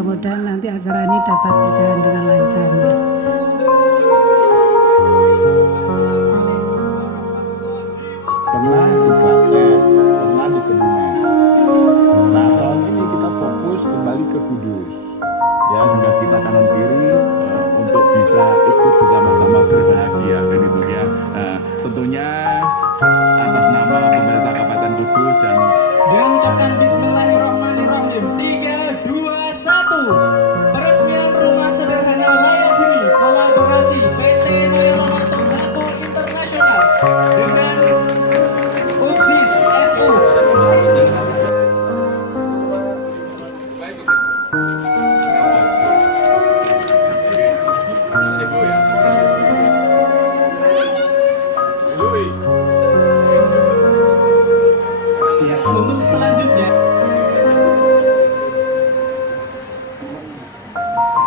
Mudah-mudahan nanti acara ini dapat berjalan dengan lancar. Pernah di Klaten, pernah di Kebumen. Nah, tahun ini kita fokus kembali ke Kudus. Ya, sehingga kita kanan kiri untuk bisa ikut bersama-sama berbahagia dan itu ya. Tentunya atas nama pemerintah Kabupaten Kudus dan ucapkan Bismillahirrahmanirrahim. 3, 2, 1. Peresmian Rumah Sederhana Layak Huni kolaborasi PT Noyolono Tobacco International dengan UPSIS NU. Untuk selanjutnya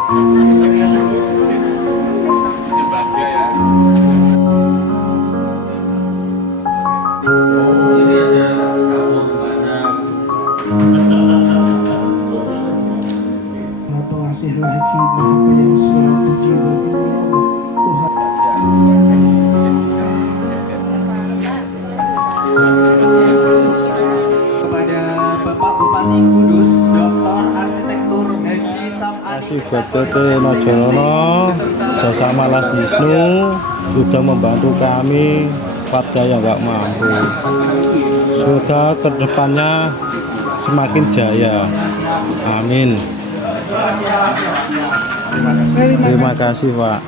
Maha Pengasih lagi, Maha Penyayang, segala puji bagimu ya Allah Tuhan. kepada Bapak Bupati Kudus, Dr. Arsitektur Haji Sam'ani Terima kasih buat PT Nojorono bersama Las Wisnu sudah membantu kami warga yang nggak mampu. Semoga kedepannya semakin jaya. Amin. Terima kasih Pak.